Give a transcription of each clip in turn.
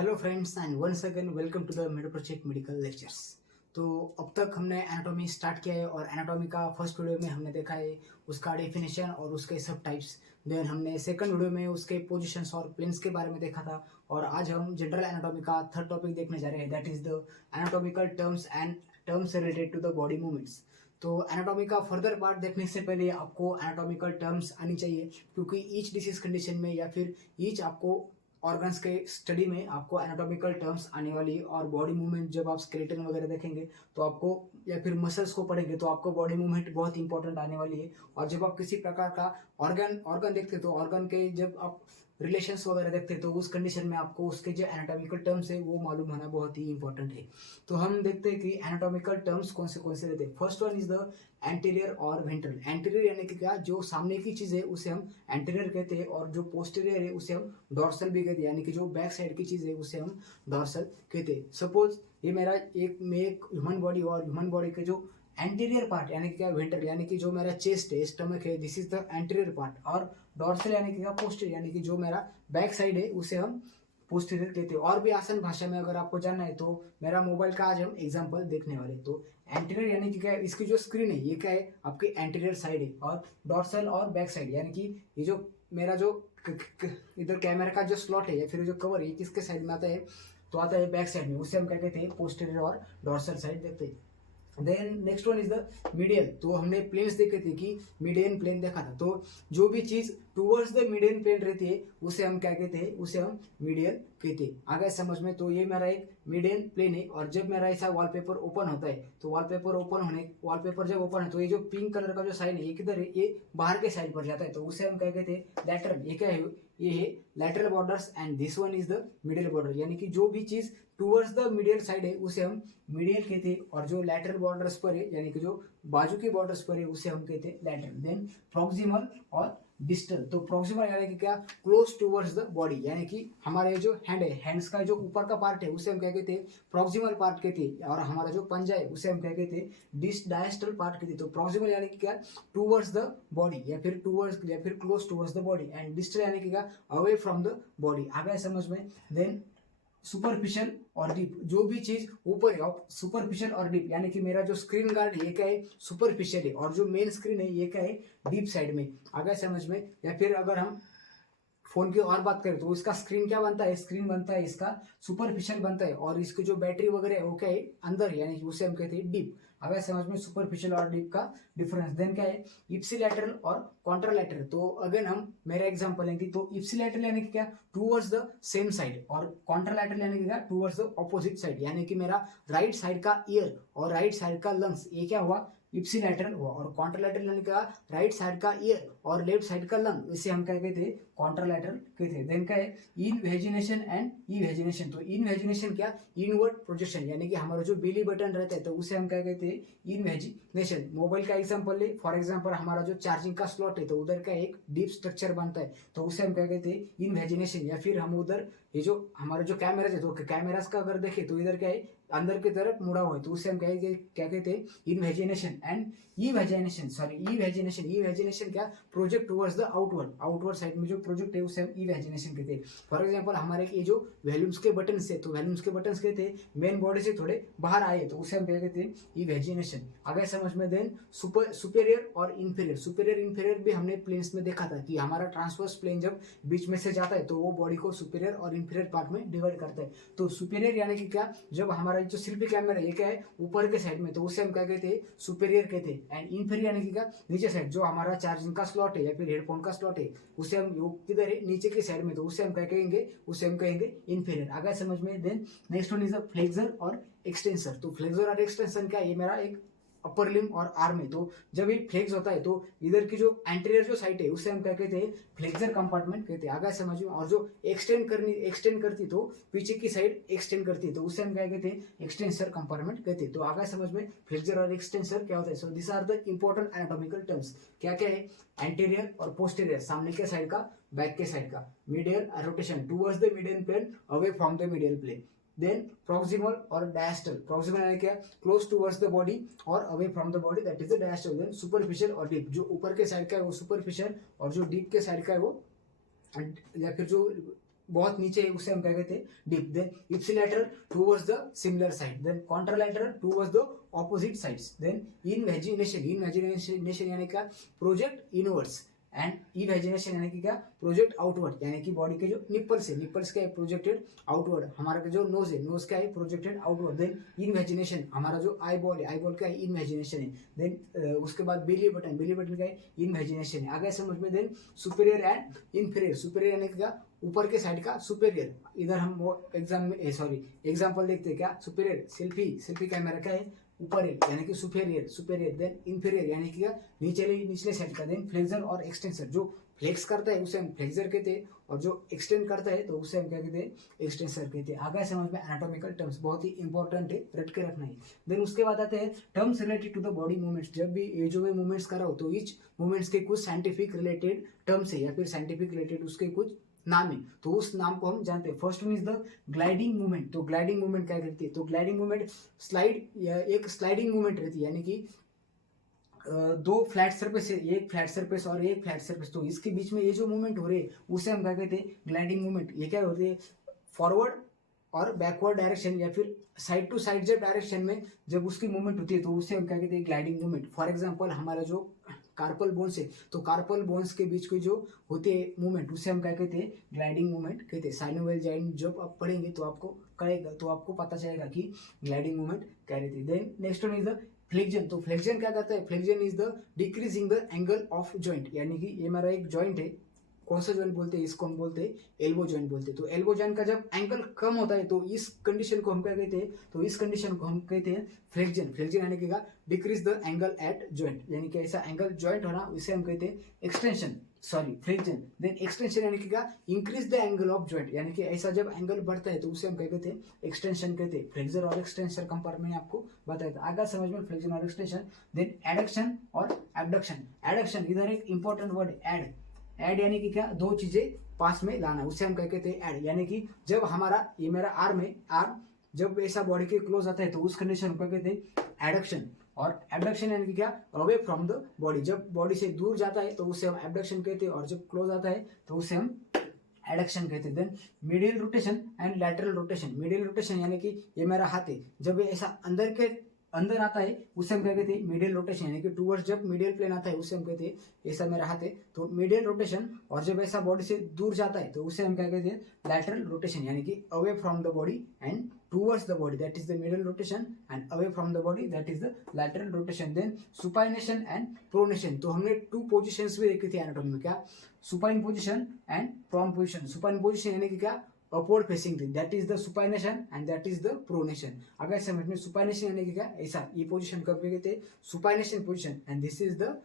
Hello friends and once again welcome to the Medoproject medical lectures. तो अब तक हमने एनाटॉमी स्टार्ट किया है और एनाटॉमी का फर्स्ट वीडियो में हमने देखा है उसका डेफिनेशन और उसके सब टाइप्स। देन हमने सेकंड वीडियो में उसके पोजीशंस और प्लेन्स के बारे में देखा था। और आज हम जनरल एनाटॉमी का थर्ड टॉपिक देखने जा रहे हैं, that is the anatomical terms and terms related to the body movements. तो एनाटॉमी का फर्दर पार्ट देखने से पहले आपको एनाटॉमिकल टर्म्स आनी चाहिए, क्योंकि ईच डिसीज कंडीशन में या फिर ईच आपको ऑर्गन्स के स्टडी में आपको एनाटॉमिकल टर्म्स आने वाली है। और बॉडी मूवमेंट जब आप स्केलेटन वगैरह देखेंगे तो आपको, या फिर मसल्स को पढ़ेंगे तो आपको बॉडी मूवमेंट बहुत इंपॉर्टेंट आने वाली है। और जब आप किसी प्रकार का ऑर्गन देखते हैं तो ऑर्गन के जब आप रिलेशंस वगैरह देखते हैं तो उस कंडीशन में आपको उसके जो एनाटॉमिकल टर्म्स है वो मालूम होना बहुत ही इंपॉर्टेंट है। तो हम देखते हैं कि एनाटॉमिकल टर्म्स कौन से रहते हैं। First one is the anterior और वेंट्रल। एंटीरियर यानी कि क्या, जो सामने की चीज है उसे हम एंटीरियर कहते हैं, और जो पोस्टीरियर है उसे हम डॉर्सल भी कहते हैं, यानी कि जो बैक साइड की चीज है उसे हम डॉर्सल कहते हैं। सपोज ये मेरा एक ह्यूमन बॉडी, और ह्यूमन बॉडी के जो एंटीरियर पार्ट यानी कि क्या, वेंट्रल यानी कि जो मेरा चेस्ट है, स्टमक है, this is the anterior part. और डॉर्सल यानी कि क्या, पोस्टीरियर यानी कि जो मेरा बैक साइड है उसे हम पोस्टीरियर कहते हैं। और भी आसान भाषा में अगर आपको जानना है तो मेरा मोबाइल का आज हम एग्जांपल देखने वाले। तो एंटीरियर यानी कि क्या है, इसकी जो स्क्रीन है ये क्या है, आपकी एंटीरियर साइड है। और डॉर्सल और बैक साइड यानी कि ये जो मेरा जो इधर कैमरा का जो स्लॉट है या फिर जो कवर है किसके साइड में आता है, तो आता है बैक साइड में, उसे हम क्या कहते हैं, पोस्टीरियर और डॉर्सल साइड देखते हैं। Then next one is the median. तो हमने प्लेन्स देखे थे कि मीडियन प्लेन देखा था। तो जो भी चीज टूवर्ड्स द मीडियन प्लेन रहती है उसे हम क्या कहते हैं, उसे हम मीडियन कहते हैं। आ गया समझ में। तो ये मेरा एक मीडियन प्लेन है, और जब मेरा ऐसा वॉलपेपर ओपन होता है तो वॉलपेपर जब ओपन है तो ये जो पिंक कलर का जो साइड है ये किधर है, ये बाहर के साइड पर जाता है, तो उसे हम क्या कहते हैं, लैटरल। ये क्या है, ये है lateral borders and this one is the middle border. यानी कि जो भी चीज टूवर्ड्स द मीडियल साइड है उसे हम मीडियल कहते हैं, और जो लैटरल बॉर्डर्स पर है यानी कि जो बाजू के बॉर्डर्स पर है उसे हम कहते हैं लैटरल। देन प्रॉक्सिमल और डिस्टल। तो प्रॉक्सिमल यानी कि क्या, क्लोज टूवर्ड्स द बॉडी, यानी कि हमारे जो हैंड है, हैंड्स का जो ऊपर का पार्ट है उसे हम क्या कहते हैं, प्रॉक्सिमल पार्ट कहते हैं। और हमारा जो पंजा है उसे हम क्या कहते हैं, डायस्टल पार्ट कहते हैं। तो प्रॉक्सिमल यानी कि क्या, टूवर्ड्स द बॉडी या फिर close towards the body, and distal यानी कि क्या, अवे फ्रॉम द बॉडी। आ गया समझ में। देन सुपरफिशियल और डीप। जो भी चीज ऊपर है, सुपरफिशियल और डीप, यानी कि मेरा जो स्क्रीन गार्ड है ये क्या है, सुपरफिशियल है, और जो मेन स्क्रीन है ये क्या है, डीप साइड में। आ गया समझ में। या फिर अगर हम फोन की और बात करें तो इसका स्क्रीन क्या बनता है, स्क्रीन बनता है इसका सुपरफिशियल बनता है, और इसकी जो बैटरी वगैरह है वो क्या है, अंदर है, यानी कि उसे हम कहते हैं डीप। अगर समझ में सुपरफिशियल और डीप का डिफरेंस। देन क्या है, इप्सिलैटरल और कॉन्ट्रालैटरल। तो अगेन हम मेरा एग्जांपल लेंगे। तो इप्सिलैटरल यानी कि क्या, टूवर्ड्स द सेम साइड, और कॉन्ट्रालैटरल यानी कि क्या, टूवर्ड्स द ऑपोजिट साइड, यानी कि मेरा राइट साइड का ईयर और राइट साइड का लंग्स ये क्या हुआ, इप्सिलैटरल हुआ। और कॉन्ट्रालैटरल यानी क्या, राइट साइड का ईयर और लेफ्ट साइड का लंग, इसे हम क्या कहते हैं, कॉन्ट्रालैटरल कहते हैं। देन क्या है, इनवेजिनेशन एंड इवेजिनेशन। तो इनवेजिनेशन क्या, इनवर्ड प्रोजेक्शन, यानी कि हमारा जो बेली बटन रहता है तो उसे हम क्या कहते हैं, इनवेजिनेशन। मोबाइल का एग्जांपल ले, फॉर एग्जांपल हमारा जो चार्जिंग का स्लॉट है तो उधर का एक डीप स्ट्रक्चर बनता है, तो उसे हम क्या कहते हैं, इनवेजिनेशन। या फिर हम उधर ये जो हमारा जो कैमराज है, तो कैमराज का अगर देखें तो इधर क्या है, अंदर की तरफ मुड़ा हुआ है, तो उसे हम क्या कहते हैं, इनवेजिनेशन। एंड इवेजिनेशन क्या, project towards the outward side में जो प्रोजेक्ट है उसे हम इवेजिनेशन कहते हैं। फॉर एग्जांपल हमारे ये जो वॉल्यूम्स के बटन से, तो वॉल्यूम्स के बटन कहते हैं मेन बॉडी से थोड़े बाहर आए, तो उसे हम क्या कहते हैं, इवेजिनेशन। अगर समझ में। देन सुपेरियर और इंफीरियर भी हमने प्लेन्स में देखा था कि हमारा ट्रांसवर्स प्लेन जब बीच में से जाता है तो वो बॉडी को सुपेरियर और इंफीरियर पार्ट में डिवाइड करता है। तो सुपेरियर यानी कि क्या, जब हमारा जो शिल्पी कैमरा ये क्या है, ऊपर के साइड में, तो उसे हम क्या कहते हैं, सुपेरियर कहते हैं। एंड इंफीरियर यानी कि क्या, नीचे साइड, जो हमारा चार्जिंग का स्लॉट है या फिर हेडफोन का स्लॉट है उसे हम किधर है, नीचे की साइड में, तो उसे हम क्या कहेंगे, उसे हम कहेंगे इंफीरियर। आगे समझ में। Then next one is the flexor और एक्सटेंसर। तो फ्लेक्सर और एक्सटेंशन क्या, ये मेरा एक अपर लिम और आर्म है। तो जब ये फ्लेक्स होता है तो इधर की जो एंटीरियर जो साइड है उसे हम क्या कहते हैं, फ्लेक्सर कंपार्टमेंट कहते हैं। आगे समझ में। और जो एक्सटेंड करती तो पीछे की साइड एक्सटेंड करती तो उसे हम क्या कहते हैं, एक्सटेंसर कंपार्टमेंट कहते हैं। तो आगे समझ में फ्लेक्सर और एक्सटेंसर क्या होता है। So this are the important anatomical terms. क्या क्या है, एंटीरियर और पोस्टीरियर, सामने के साइड का, बैक के साइड का, medial rotation towards the median plane, away from the medial plane. Then proximal और डायस्टल। प्रॉक्सिमल यानी क्या, क्लोज टुवर्ड्स द बॉडी और away from the body, that is the distal. Then superficial और deep, जो ऊपर के side का है वो सुपरफिशियल और जो डीप के साइड का है वो, या फिर जो बहुत नीचे है उसे हम क्या कहते हैं deep. Then ipsilateral towards the similar side, then contralateral towards the opposite sides, then invagination यानी क्या प्रोजेक्ट इनवर्ड्स, एंड इवेजिनेशन यानी कि क्या प्रोजेक्ट आउटवर्ड, यानी कि बॉडी के जो निप्पल्स है, निप्पल्स क्या है प्रोजेक्टेड आउटवर्ड, हमारा जो नोज है, नोज क्या है प्रोजेक्टेड आउटवर्ड। देन इनवेजिनेशन हमारा जो आई बॉल है, आई बॉल क्या है इनवेजिनेशन है। देन उसके बाद बेली बटन, बेली बटन क्या है इनवेजिनेशन है। आगे समझ में। Then superior and inferior, superior यानी कि क्या ऊपर के साइड का सुपीरियर, इधर हम एग्जाम में एग्जाम्पल देखते हैं क्या सुपीरियर सेल्फी, सेल्फी कैमरा क्या है ऊपर है यानी कि सुपीरियर, सुपीरियर। देन इन्फीरियर यानी कि क्या निचले साइड का। देन फ्लेक्सर और एक्सटेंसर, जो फ्लेक्स करता है उसे हम फ्लेक्सर कहते हैं, और जो एक्सटेंड करता है तो उसे हम क्या कहते हैं एक्सटेंसर कहते हैं। आगे समझ में एनाटॉमिकल टर्म्स बहुत ही इंपॉर्टेंट है, रट के रखना है। देन उसके बाद आते हैं terms related to the body movements. जब भी ये जो मैं मूवमेंट्स कर रहा हूँ तो ईच मूवमेंट्स के कुछ साइंटिफिक रिलेटेड टर्म्स है या फिर साइंटिफिक रिलेटेड उसके कुछ नाम है, तो उस नाम को हम जानते हैं। First one is the gliding movement. तो ग्लाइडिंग मूवमेंट क्या करती है, तो ग्लाइडिंग मूवमेंट स्लाइड या एक स्लाइडिंग मूवमेंट रहती है, यानी कि दो फ्लैट सरफेस है, एक फ्लैट सरफेस और एक फ्लैट सरफेस, तो इसके बीच में ये जो मूवमेंट हो रही है उसे हम क्या कहते हैं ग्लाइडिंग मूवमेंट। ये क्या होती है फॉरवर्ड और बैकवर्ड डायरेक्शन या फिर साइड टू साइड जब डायरेक्शन में जब उसकी मूवमेंट होती है तो उसे हम क्या कहते हैं ग्लाइडिंग मूवमेंट। फॉर एग्जांपल हमारा जो कार्पल बोन्स है, तो कार्पल बोन्स के बीच की जो होते हैं मूवमेंट उसे हम क्या कहते हैं ग्लाइडिंग मूवमेंट कहते हैं। साइनोवियल जॉइंट जब आप पढ़ेंगे तो आपको कहेगा, तो आपको पता चलेगा कि ग्लाइडिंग मूवमेंट क्या रहती है। Then next one is the flexion. तो फ्लेक्जन क्या करता है, flexion is the decreasing the angle of joint, यानी कि ये हमारा एक जॉइंट है, कौन सा जॉइंट बोलते हैं इसको हम बोलते हैं एल्बो जॉइंट बोलते हैं। तो एल्बो जॉइंट का जब एंगल कम होता है तो इस कंडीशन को हम क्या कहते हैं, तो इस कंडीशन को हम कहते हैं फ्लेक्जन। फ्लेक्जन यानी कि decrease the angle eight joint, यानी कि ऐसा एंगल जॉइंट होना इसे हम कहते हैं extension, sorry flexion. Then extension यानी कि क्या increase the angle of joint, यानी कि ऐसा जब एंगल बढ़ता है तो उसे हम क्या कहते हैं एक्सटेंशन कहते हैं। फ्लेक्जर और एक्सटेंशन कंपार्टमेंट आपको बताया था, आगे समझ में फ्लेक्जन और एक्सटेंशन। देन एडक्शन और एबडक्शन। एडक्शन इधर एक इंपॉर्टेंट वर्ड एड, एड यानी कि क्या दो चीजें पास में लाना, उसे हम क्या कहते हैं एड। यानी कि जब हमारा ये मेरा आर्म है, आर्म जब ऐसा बॉडी के क्लोज आता है तो उस कंडीशन को कहते हैं एडक्शन। और एबडक्शन यानी कि क्या अवे फ्रॉम द बॉडी, जब बॉडी से दूर जाता है तो उसे हम एबडक्शन कहते हैं, और जब क्लोज आता है तो उसे हम एडक्शन कहते हैं। Then medial rotation and lateral rotation. Medial rotation यानी कि ये मेरा हाथ है, जब ये ऐसा अंदर आता है उसे हम क्या कहते हैं मीडियल रोटेशन, यानी कि टूवर्ड्स जब मीडियल प्लेन आता है उसे हम कहते हैं ऐसा मेरा हाथ है तो मीडियल रोटेशन। और जब ऐसा बॉडी से दूर जाता है तो उसे हम क्या कहते हैं लैटरल रोटेशन, यानी कि away from the body and towards the body, that is the middle rotation, and away from the body, that is the lateral rotation. Then supination and pronation. तो हमने टू पोजिशंस भी देखी थी anatomy में, क्या supine position and prone position. Supine position यानी कि क्या अपवर्ड फेसिंग थी, that is the supination and that is the pronation. अगर समझ में सुपाइनेशन यानी कि क्या ऐसा ये पोजिशन कब कहते हैं supination position, and this is the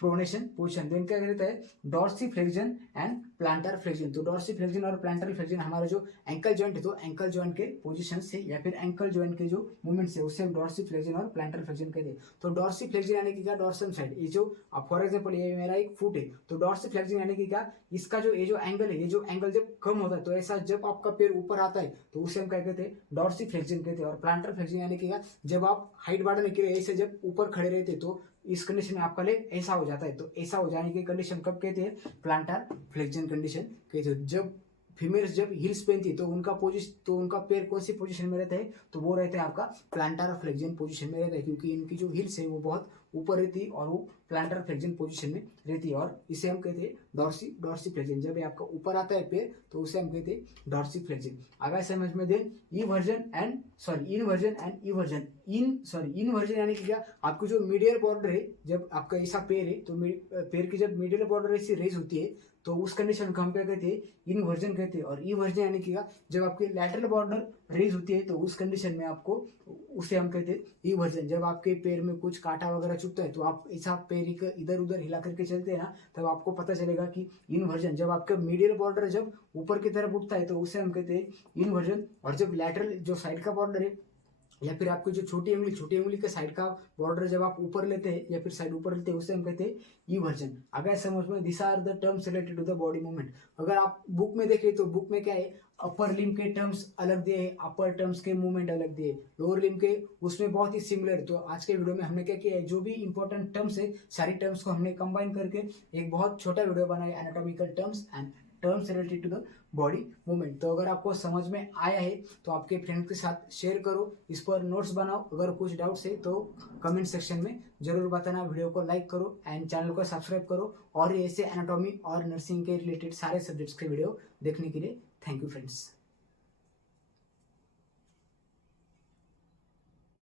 pronation position. Then क्या कहता है dorsiflexion and plantar flexion. तो डॉर्सी फ्लेक्जन और प्लांटर फ्लेक्जन हमारा जो एंकल जॉइंट है, तो एंकल जॉइंट के पोजीशन से या फिर एंकल जॉइंट के जो मूवमेंट्स है उससे हम डॉर्सी फ्लेक्जन और प्लांटर फ्लेक्जन कहते हैं। तो डॉर्सी फ्लेक्जन यानी कि क्या डॉर्सम साइड, ये जो फॉर एग्जांपल ये मेरा एक फुट है तो डॉर्सी फ्लेक्जन यानी कि क्या इसका जो ये जो एंगल है, ये जो एंगल जब कम होता है तो ऐसा जब आपका पैर ऊपर आता है तो उसे हम क्या कहते हैं डॉर्सी फ्लेक्जन कहते हैं। और प्लांटर फ्लेक्जन यानी कि क्या जब आप हाइट बढ़ाने के लिए ऐसे जब ऊपर खड़े रहते हैं तो इस कंडीशन में आपका लेग ऐसा हो जाता है, तो ऐसा हो जाने की कंडीशन कब कहते हैं प्लांटर फ्लेक्जन कंडीशन कहते हैं। जब फीमेल्स जब हिल्स पहनती है तो उनका पैर कौन सी पोजीशन में रहता है, तो वो रहता है आपका प्लांटर फ्लेक्जन पोजीशन में रहता है, क्योंकि इनकी जो हिल्स है वो बहुत ऊपर रहती है और वो प्लांटर फ्लेक्जन पोजीशन में रहती है। और इसे हम कहते हैं डॉर्सी फ्लेक्जन। जब ये आपका ऊपर आता है पैर तो उसे हम कहते हैं डॉर्सी फ्लेक्जन। आगे समझ में दें इनवर्जन एंड इनवर्जन यानी कि क्या आपको जो मीडियल बॉर्डर है, जब आपका ऐसा पैर है तो पैर की जब मीडियल बॉर्डर ऐसी रेज होती है तो उस कंडीशन को हम क्या कहते हैं इनवर्जन कहते हैं। और इनवर्जन यानी कि जब आपकी लैटरल बॉर्डर रेज होती है तो उस कंडीशन में आपको उसे हम कहते हैं इनवर्जन। जब आपके पैर में कुछ कांटा वगैरह चुभता है तो आप ऐसा पैर इधर उधर हिला करके चलते हैं ना, तब आपको पता चलेगा कि इनवर्जन। जब आपका मीडियल बॉर्डर जब ऊपर की तरफ उठता है तो उसे हम कहते हैं इनवर्जन। और जब लैटरल जो साइड का बॉर्डर है या फिर आपकी जो छोटी उंगली के साइड का बॉर्डर जब आप ऊपर लेते हैं या फिर साइड ऊपर लेते हैं उसे हम कहते हैं इवर्जन। अगर समझ में this are the terms related to the body movement. अगर आप बुक में देखें तो बुक में क्या है अपर लिम्ब के टर्म्स अलग दिए हैं, अपर टर्म्स के मूवमेंट अलग दिए, लोअर लिम्ब के उसमें बहुत ही सिमिलर। तो आज के वीडियो में हमने क्या किया है जो भी इंपॉर्टेंट टर्म्स है सारी टर्म्स को हमने कंबाइन करके एक बहुत छोटा वीडियो बनाया anatomical terms and terms related to the body movement. तो अगर आपको समझ में आया है तो आपके फ्रेंड के साथ शेयर करो, इस पर नोट्स बनाओ। अगर कुछ डाउट्स है तो कमेंट सेक्शन में जरूर बताना। वीडियो को लाइक करो एंड चैनल को सब्सक्राइब करो, और ऐसे एनाटॉमी और नर्सिंग के रिलेटेड सारे सब्जेक्ट्स के वीडियो देखने के लिए थैंक यू फ्रेंड्स।